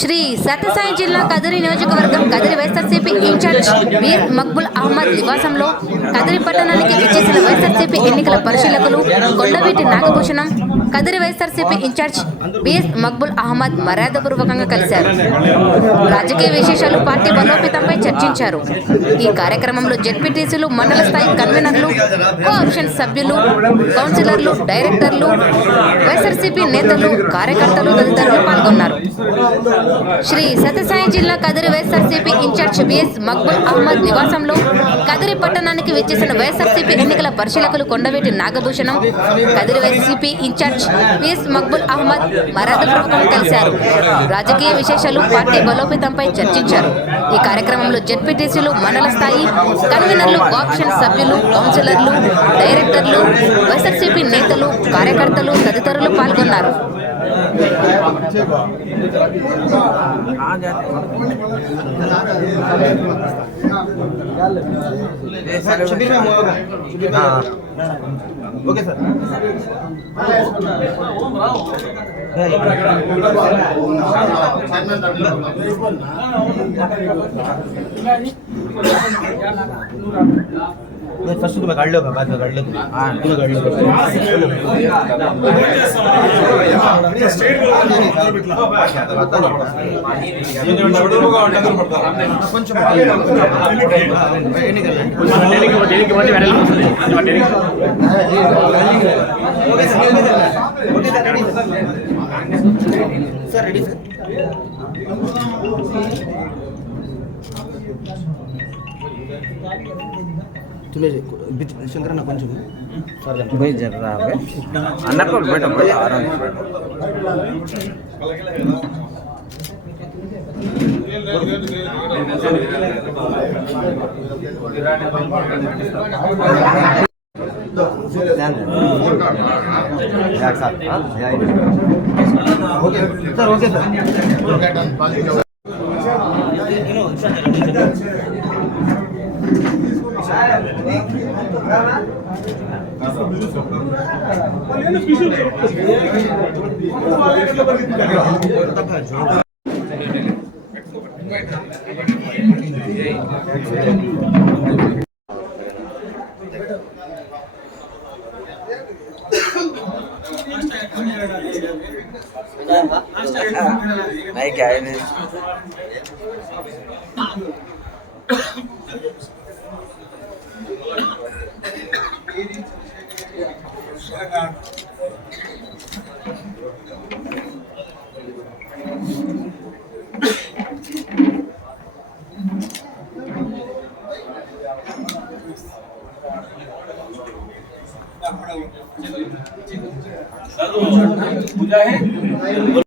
శ్రీ సత్యసాయి జిల్లా కదిరి నియోజకవర్గం కదిరి వైఎస్ఆర్సీపీ ఇన్ఛార్జ్ వీర్ మక్బుల్ అహ్మద్ నివాసంలో కదిరి పట్టణానికి విచ్చేసిన వైఎస్ఆర్సీపీ ఎన్నికల పరిశీలకులు కొండవీటి నాగభూషణం కదిరి వైఎస్ఆర్సీపీ ఇన్ఛార్జ్ వీర్ మక్బుల్ అహ్మద్ మర్యాదపూర్వకంగా కలిశారు. రాజకీయ విశేషాలు, పార్టీ బలోపేతంపై చర్చించారు. ఈ కార్యక్రమంలో జెడ్పీటీసీలు, మండల స్థాయి కన్వీనర్లు, కోఆప్షన్ సభ్యులు, కౌన్సిలర్లు, డైరెక్టర్లు, వైఎస్ఆర్సీపీ నేతలు, కార్యకర్తలు తదితరులు పాల్గొన్నారు. శ్రీ సత్యసాయి జిల్లా కదిరి వైఎస్ఆర్సీపీ ఇన్ఛార్జ్ బిఎస్ మక్బుల్ అహ్మద్ నివాసంలో కదిరి పట్టణానికి విచ్చేసిన వైఎస్ఆర్సీపీ ఎన్నికల పరిశీలకులు కొండవీటి నాగభూషణం కదిరి వైఎస్ఆర్సీపీ ఇన్ఛార్జ్ బిఎస్ మక్బుల్ అహ్మద్ మర్యాదపూర్వకంగా కలిశారు. రాజకీయ విశేషాలు, పార్టీ బలోపేతంపై చర్చించారు. ఈ కార్యక్రమంలో జెడ్పీటీసీలు, మండల స్థాయి కన్వీనర్లు, కోఆప్షన్ సభ్యులు, కౌన్సిలర్లు, డైరెక్టర్లు, వైఎస్ఆర్సీపీ నేతలు, కార్యకర్తలు తదితరులు పాల్గొన్నారు. ओके सर फर्स्ट तुम्हें गाड़ लो, बाद में गाड़ लो, तुम्हें गाड़ लो सर रेडी सर तुम्हें शंकर ना पंचम भाई जर रहा है अन्ना को बैठो भाई आराम ओके सर नहीं क्या है नहीं पूजा है।